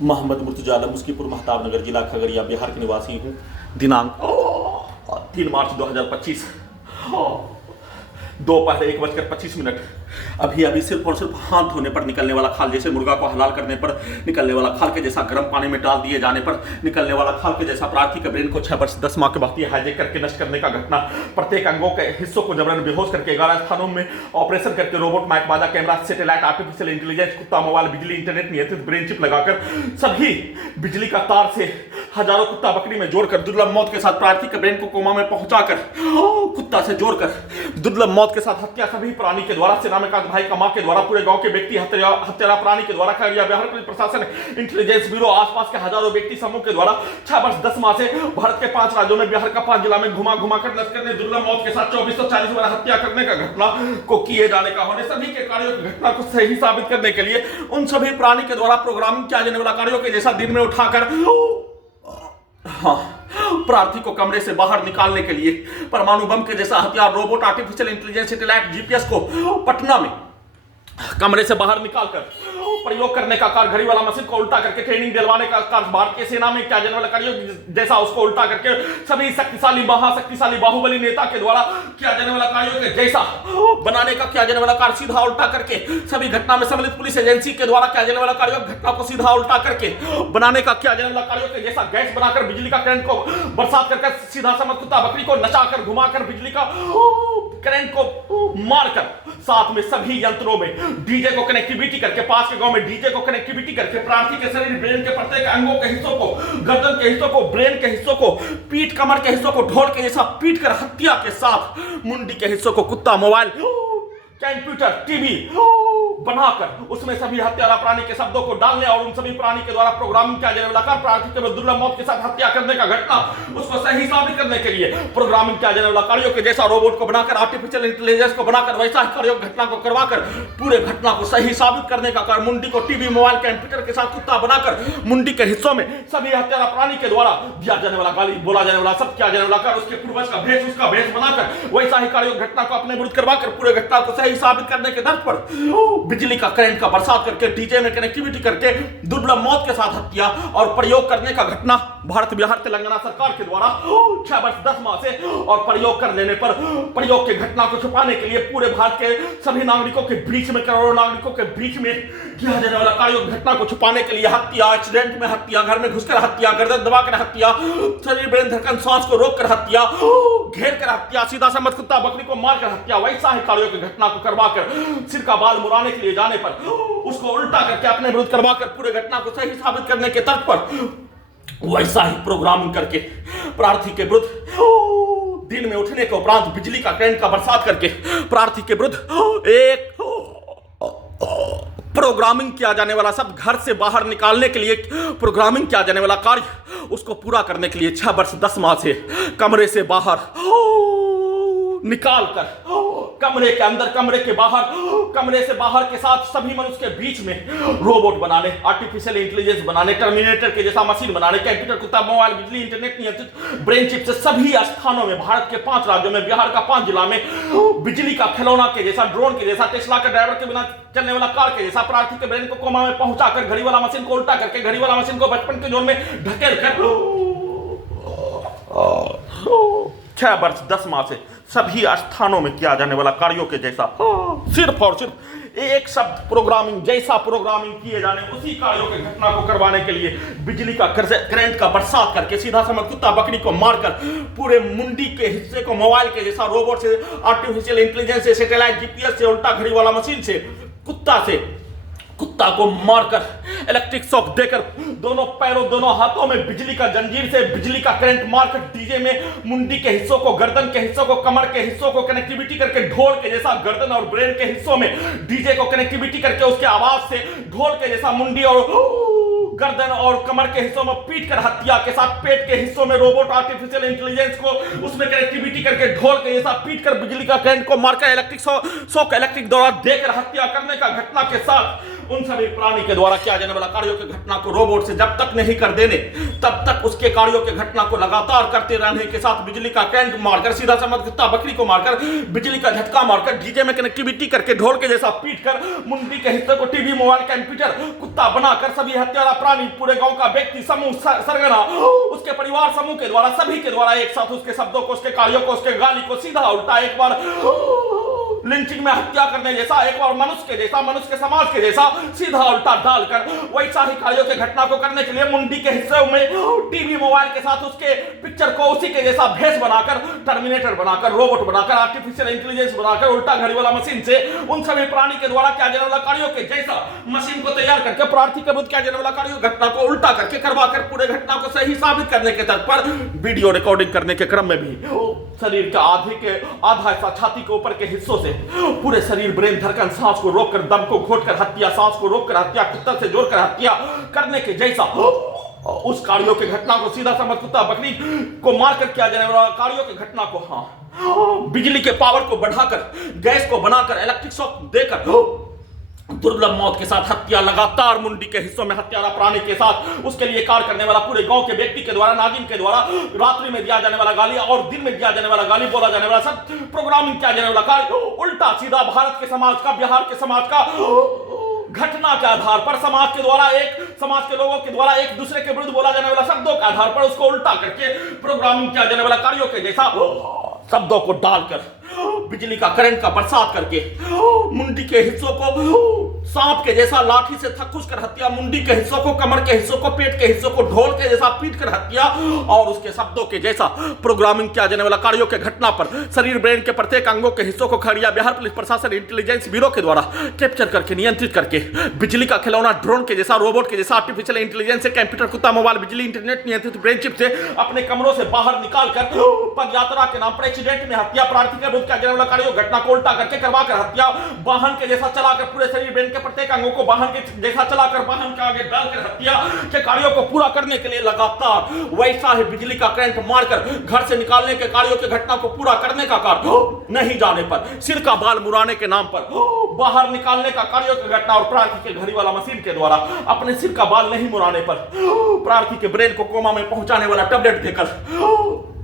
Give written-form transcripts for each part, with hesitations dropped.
मोहम्मद मुर्तजा आलम मुस्कीपुर महताब नगर जिला खगड़िया बिहार के निवासी हूँ। दिनांक 3 मार्च 2025 दोपहर 1:25। अभी सिर्फ और सिर्फ हाथ धोने पर निकलने वाला खाल, जैसे मुर्गा को हलाल करने पर निकलने वाला खाल के जैसा गर्म पानी में डाल दिए जाने पर निकलने वाला खाल के जैसा प्रार्थी के ब्रेन को 6 वर्ष 10 माह के बाद हाईजैक करके नष्ट करने का घटना, प्रत्येक अंगों के हिस्सों को जबरन बेहोश करके 11 स्थानों में ऑपरेशन करके रोबोट, माइक बाजा, कैमरा, सैटेलाइट, आर्टिफिशियल इंटेलिजेंस, कुत्ता, मोबाइल, बिजली, इंटरनेट नियंत्रित ब्रेन चिप लगाकर सभी बिजली का तार से हजारों कुत्ता बकरी में जोड़कर दुर्लभ मौत के साथ प्रार्थी के ब्रेन को कोमा में पहुंचाकर कुत्ता से जोड़कर दुर्लभ मौत के साथ हत्या सभी प्राणी के द्वारा, सेना में भाई कमा के द्वारा, पूरे गांव के व्यक्ति हत्यारा प्राणी के द्वारा, खगड़िया बिहार पुलिस प्रशासन, इंटेलिजेंस ब्यूरो, आसपास के हजारों व्यक्ति समूह के द्वारा 6 वर्ष 10 माह से भारत के 5 राज्यों में बिहार का 5 जिला में घुमा कर नष्ट करने, दुर्लभ मौत के साथ 2440 बार हत्या करने का घटना को किए जाने का होने, सभी के कार्यों की घटना को सही साबित करने के लिए उन सभी प्राणी के द्वारा प्रोग्रामिंग किया जाने वाला कार्यों के जैसा दिन में उठाकर प्रार्थी को कमरे से बाहर निकालने के लिए परमाणु बम के जैसा हथियार, robot, artificial intelligence, satellite, GPS को पटना में कमरे से बाहर निकालकर प्रयोग करने का कार्य, घड़ी वाला मशीन को उल्टा करके ट्रेनिंग दिलवाने का कार्य, भारतीय सेना में क्या जाने वाला कार्य जैसा उसको उल्टा करके सभी शक्तिशाली महाशक्तिशाली बाहुबली नेता के द्वारा किया जाने वाला कार्यों के जैसा बनाने का किया जाने वाला कार्य सीधा उल्टा करके सभी घटना में सम्मिलित पुलिस एजेंसी के द्वारा किया जाने वाला कार्य घटना को सीधा उल्टा करके बनाने का किया जाने वाला कार्यों के जैसा गैस बनाकर बिजली का करंट को बरसात करके सीधा समझ कुत्ता बकरी को नचाकर घुमाकर बिजली का करंट को मारकर साथ में सभी यंत्रों में डीजे को कनेक्टिविटी करके पास के गांव में डीजे को कनेक्टिविटी करके प्रार्थी के शरीर ब्रेन के प्रत्येक अंगों के हिस्सों को, गर्दन के हिस्सों को, ब्रेन के हिस्सों को, पीठ कमर के हिस्सों को ढोल के जैसा पीट कर हत्या के साथ मुंडी के हिस्सों को कुत्ता, मोबाइल, कंप्यूटर, टीवी बनाकर उसमें सभी हत्यारा प्राणी के शब्दों को डालने और उन सभी प्राणी के द्वारा प्रोग्रामिंग किया जाने वाला कार्य, प्रार्थी के दुर्लभ मौत के साथ हत्या करने का घटना उसको सही साबित करने के लिए प्रोग्रामिंग किया जाने वाला कार्यों के जैसा रोबोट को बनाकर, आर्टिफिशियल इंटेलिजेंस को बनाकर वैसा ही कार्यों घटना को करवाकर पूरे घटना को सही साबित करने का कार्य, मुंडी को टीवी, मोबाइल, कंप्यूटर के साथ कुत्ता बनाकर मुंडी के हिस्सों में सभी हत्यारा प्राणी के द्वारा दिया जाने वाला गाली, बोला जाने वाला सब किया जाने वाला कार्य, उसके पूर्वज का भेष, उसका भेष बनाकर वैसा ही कार्यों घटना को अपने विरुद्ध करवाकर पूरे घटना को सही साबित करने के दर्ज पर बिजली का करंट का बरसात करके डीजे में कनेक्टिविटी करके दुर्लभ मौत के साथ हत्या और प्रयोग करने का घटना भारत बिहार तेलंगाना सरकार के द्वारा 6 वर्ष 10 माह से और प्रयोग कर लेने पर प्रयोग के घटना को छुपाने के लिए पूरे भारत के सभी नागरिकों के बीच में, करोड़ों नागरिकों के बीच में किया जाने वाला कार्य घटना को छुपाने के लिए हत्या, एक्सीडेंट में हत्या, घर में घुसकर हत्या, गर्दन दबाकर हत्या, शरीर ब्रेन धड़कन सांस को रोककर हत्या, घेर कर हत्या, सीधा समझ कुत्ता बकरी को मारकर हत्या, वैसा ही कार्यों की घटना को करवाकर सिर का बाल मुड़ाने के लिए जाने पर उसको उल्टा करके अपने विरुद्ध करवाकर पूरे घटना को सही साबित करने के तर्क पर वैसा ही प्रोग्रामिंग करके प्रार्थी के विरुद्ध दिन में उठने के उपरांत बिजली का करंट का बरसात करके प्रार्थी के विरुद्ध एक प्रोग्रामिंग किया जाने वाला सब घर से बाहर निकालने के लिए प्रोग्रामिंग किया जाने वाला कार्य उसको पूरा करने के लिए 6 वर्ष 10 माह से कमरे से बाहर निकाल कर कमरे के अंदर, कमरे के बाहर, कमरे से बाहर के साथ सभी मनुष्य के बीच में रोबोट बनाने, आर्टिफिशियल इंटेलिजेंस बनाने, टर्मिनेटर के जैसा मशीन बनाने, कंप्यूटर, कुत्ता, मोबाइल, बिजली, इंटरनेट नियंत्रित ब्रेन चिप से सभी स्थानों में भारत के 5 राज्यों में, बिहार का 5 जिला में बिजली का खिलौना के जैसा, ड्रोन के जैसा, टेस्ला के ड्राइवर के बिना चलने वाला कार के जैसा प्रार्थी के ब्रेन को कोमा में पहुंचाकर घड़ी वाला मशीन को उल्टा करके घड़ी वाला मशीन को बचपन के जोन में ढकेल कर 6 वर्ष 10 माह से सभी स्थानों में किया जाने वाला कार्यों के जैसा सिर्फ और सिर्फ एक शब्द प्रोग्रामिंग जैसा प्रोग्रामिंग किए जाने उसी कार्यों के घटना को करवाने के लिए बिजली का करंट का बरसात करके सीधा समझ कुत्ता बकरी को मारकर पूरे मुंडी के हिस्से को मोबाइल के जैसा, रोबोट से, आर्टिफिशियल इंटेलिजेंस से, सैटेलाइट, जीपीएस से, उल्टा घड़ी वाला मशीन से कुत्ता को मारकर इलेक्ट्रिक शॉक देकर दोनों पैरों, दोनों हाथों में बिजली का जंजीर से बिजली का करंट मारकर डीजे में मुंडी के हिस्सों को, गर्दन के हिस्सों को, कमर के हिस्सों को कनेक्टिविटी करके ढोल के जैसा गर्दन और ब्रेन के हिस्सों में डीजे को कनेक्टिविटी करके उसके आवाज से ढोल के जैसा मुंडी और गर्दन और कमर के हिस्सों में पीट कर हत्या के साथ पेट के हिस्सों में रोबोट, आर्टिफिशियल इंटेलिजेंस को उसमें कनेक्टिविटी करके ढोल के जैसा पीट कर बिजली का करंट को मारकर इलेक्ट्रिक शॉक, इलेक्ट्रिक दौरा देकर हत्या करने का घटना के साथ उन सभी प्राणी के द्वारा किया जाने वाला कार्यों की घटना को रोबोट से जब तक नहीं कर देने तब तक उसके कार्यों की घटना को लगातार करते रहने के साथ बिजली का करंट मारकर, सीधा समझ कुत्ता बकरी को मारकर, बिजली का झटका मारकर, डीजे में कनेक्टिविटी करके, ढोल के जैसा पीट कर, मुंडी के हिस्से को टीवी, मोबाइल, कंप्यूटर, कुत्ता बनाकर सभी हत्यारा प्राणी, पूरे गांव का व्यक्ति समूह, सरगना, उसके परिवार समूह के द्वारा, सभी के द्वारा एक साथ उसके शब्दों को, उसके कार्यों को, उसके गाली को सीधा उल्टा एक बार लिंचिंग में हत्या करने जैसा, एक बार मनुष्य के जैसा, मनुष्य के समाज के जैसा सीधा उल्टा डालकर वैसा ही कार्यों की घटना को करने के लिए मुंडी के हिस्से में टीवी, मोबाइल के साथ उसके पिक्चर को उसी के जैसा भेष बनाकर, टर्मिनेटर बनाकर, रोबोट बनाकर, आर्टिफिशियल इंटेलिजेंस बनाकर, उल्टा घड़ी वाला मशीन से उन सभी प्राणी के द्वारा किया जाने वाला कार्यों के जैसा मशीन को तैयार करके प्रार्थी के बुद्ध किया जाने वाला कार्यों घटना को उल्टा करके करवाकर पूरे घटना को सही साबित करने के तर्क पर वीडियो रिकॉर्डिंग करने के क्रम में भी शरीर का आधा हिस्सा छाती के ऊपर के हिस्सों से पूरे शरीर, ब्रेन, धड़कन, सांस को रोककर, दम को घोटकर हत्या, सांस को रोककर हत्या, कुत्ता से जोड़कर हत्या करने के जैसा उस कार्यों की घटना को सीधा समझ कुत्ता बकरी को मारकर किया जाने वाला कार्यों की घटना को बिजली के पावर को बढ़ाकर, गैस को बनाकर, इलेक्ट्रिक शॉक देकर दुर्लभ मौत के साथ हत्या, लगातार मुंडी के हिस्सों में हत्यारा प्राणी के साथ उसके लिए कार्य करने वाला पूरे गांव के व्यक्ति के द्वारा, नागिन के द्वारा रात्रि में दिया जाने वाला गाली और दिन में दिया जाने वाला गाली, बोला जाने वाला सब प्रोग्रामिंग किया जाने वाला कार्य उल्टा सीधा भारत के समाज का, बिहार के समाज का घटना के आधार पर समाज के द्वारा, एक समाज के लोगों के द्वारा एक दूसरे के विरुद्ध बोला जाने वाला शब्दों के आधार पर उसको उल्टा करके प्रोग्रामिंग किया जाने वाला कार्यों के जैसा शब्दों को डालकर बिजली का करंट का बरसात करके मुंडी के हिस्सों को सांप के जैसा लाठी से थकुच कर हत्या, मुंडी के हिस्सों को, कमर के हिस्सों को, पेट के हिस्सों को ढोल के जैसा पीट कर हत्या और उसके शब्दों के जैसा प्रोग्रामिंग किया जाने वाला कार्यों के घटना पर शरीर, ब्रेन के प्रत्येक अंगों के हिस्सों को खड़िया बिहार पुलिस प्रशासन इंटेलिजेंस ब्यूरो के द्वारा कैप्चर करके, नियंत्रित करके बिजली का खिलौना ड्रोन के जैसा, रोबोट के जैसा, आर्टिफिशियल इंटेलिजेंस से, कंप्यूटर, कुत्ता, मोबाइल, बिजली, इंटरनेट नियंत्रित ब्रेन चिप से अपने कमरों से बाहर निकाल कर पदयात्रा के नाम पर एक्सीडेंट में हत्या, प्रार्थी के विरुद्ध किया जाने वाला कार्यों घटना को उल्टा करके करवा कर हत्या, वाहन के जैसा चलाकर पूरे शरीर, ब्रेन के प्रत्येक अंगों को वाहन के जैसा चलाकर वाहन के आगे डालकर हत्या के कार्यों को पूरा करने के लिए लगातार वैसा ही बिजली का करंट मारकर घर से निकालने के कार्यों की घटना को पूरा करने का कार्य नहीं जाने पर, सिर का बाल मुराने के नाम पर बाहर निकालने का कार्यों की घटना और प्रार्थी के घड़ी वाला मशीन के द्वारा अपने सिर का बाल नहीं मुराने पर प्रार्थी के ब्रेन को कोमा में पहुंचाने वाला टैबलेट देकर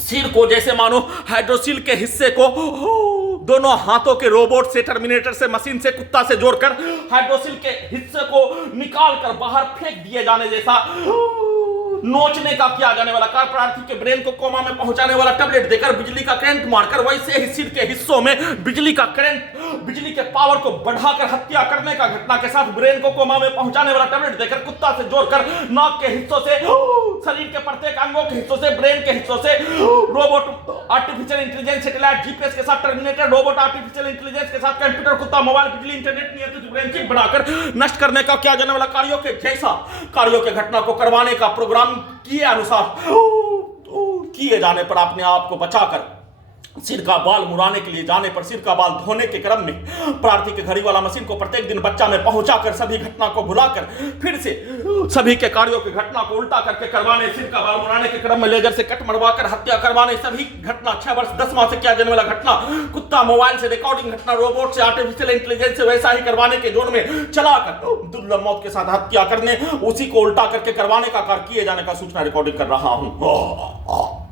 सिर को जैसे मानो हाइड्रोसिल के हिस्से को दोनों हाथों के रोबोट से, टर्मिनेटर से, मशीन से, कुत्ता से जोड़कर हाइड्रोसिल के हिस्से को निकाल कर बाहर फेंक दिए जाने जैसा नोचने का किया जाने वाला कार्य, प्रार्थी के ब्रेन को कोमा में पहुंचाने वाला टैबलेट देकर बिजली का करंट मारकर वैसे ही सिर के हिस्सों में बिजली का करंट, बिजली के पावर को बढ़ाकर हत्या करने का घटना के साथ ब्रेन को कोमा में पहुंचाने वाला टैबलेट देकर कुत्ता से जोड़कर नाक के हिस्सों से, शरीर के प्रत्येक अंगों के हिस्सों से, ब्रेन के हिस्सों से robot, artificial intelligence, satellite, GPS के साथ टर्मिनेटर, रोबोट, आर्टिफिशियल इंटेलिजेंस के साथ कंप्यूटर, कुत्ता, मोबाइल, बिजली, इंटरनेट नियंत्रित ब्रेन चिप बनाकर नष्ट करने का किया जाने वाला कार्यों के जैसा कार्यों के घटना को करवाने का प्रोग्राम किए अनुसार किए जाने पर अपने आप को बचाकर सिर का बाल मुड़ाने के लिए जाने पर सिर का बाल धोने के क्रम में प्रार्थी के घड़ी वाला मशीन को प्रत्येक दिन बच्चा में पहुंचाकर सभी घटना को भुलाकर फिर से सभी के कार्यों की घटना को उल्टा करके करवाने, सिर का बाल मुड़ाने के क्रम में लेजर से कट मरवाकर हत्या करवाने, सभी घटना 6 वर्ष 10 माह से किया जाने वाला घटना, कुत्ता, मोबाइल से रिकॉर्डिंग घटना, रोबोट से, आर्टिफिशियल इंटेलिजेंस से वैसा ही करवाने के जोन में चलाकर दुर्लभ मौत के साथ हत्या करने, उसी को उल्टा करके करवाने का कार्य किए जाने का सूचना रिकॉर्डिंग कर रहा हूं।